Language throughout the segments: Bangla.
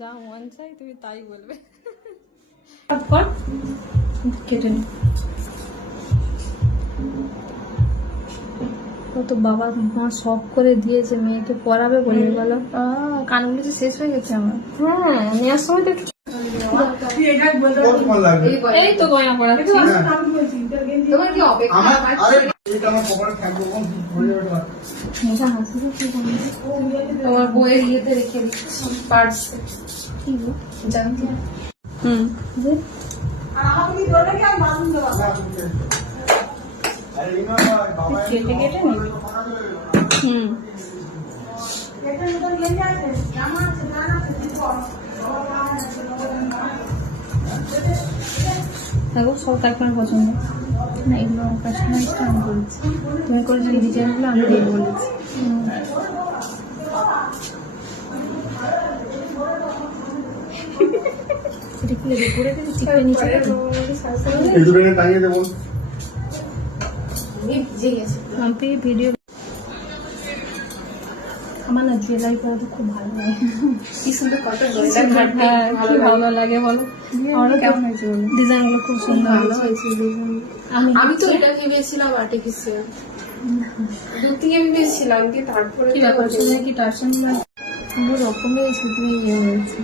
যা মন চাই তুমি তাই বলবে। কেটে নি তো বাবা মা শখ করে দিয়েছে মেয়েকে পড়াবে বলে বলো। কানগুলো যে শেষ হয়ে গেছে আমার। হ্যাঁ নেওয়ার সময় তো এই তো গয়না পড়াচ্ছি। তোমার কি অপেক্ষা তোমার বইয়ের ইয়েতে রেখে দিচ্ছি পার্সে। জানতে কেটে কেটে দেখো সব কাস্টমার পছন্দ না, এগুলো কাস্টমাইজটা আমি করেছি, তুমি করেছো এই ডিজাইনগুলো আমি দিয়ে বলেছি। এটা খুলে দিয়ে করে দিচ্ছি ঠিক হয়ে নিচে আমি ভিডিও। আমার না জুয়েলারি করাটা খুব ভালো লাগে। কি সুন্দর কত হ্যাঁ কি ভালো লাগে বলো। আমারও কেমন হয়েছে বলো, ডিজাইনগুলো খুব সুন্দর ভালো হয়েছে। হয়েছে। আমি তো এটা ভেবেছিলাম আর্টিফিশিয়াল, দু থেকে ভেবেছিলাম কি তারপরে কি ব্যাপার শুনে কি টার্সন সুন্দর রকমের শুধু ইয়ে হয়েছে,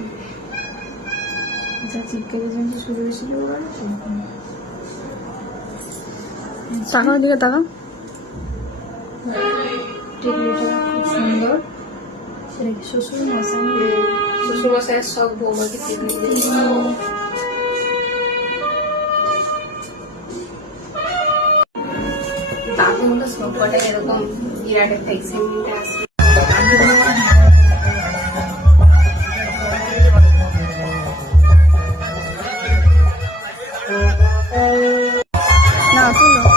যা চিপকে ডিজাইনটা শুরু হয়েছিল টাকার দিকে টাকা টেকনিকটা খুব সুন্দর। সেটা কি শ্বশুর মশাই শ্বশুরমশাইয়ের সব বৌমাকে চিনি দাদু হলো সবকটা এরকম বিরাট একটা এক্সাইটমেন্টে আসে। না শুনো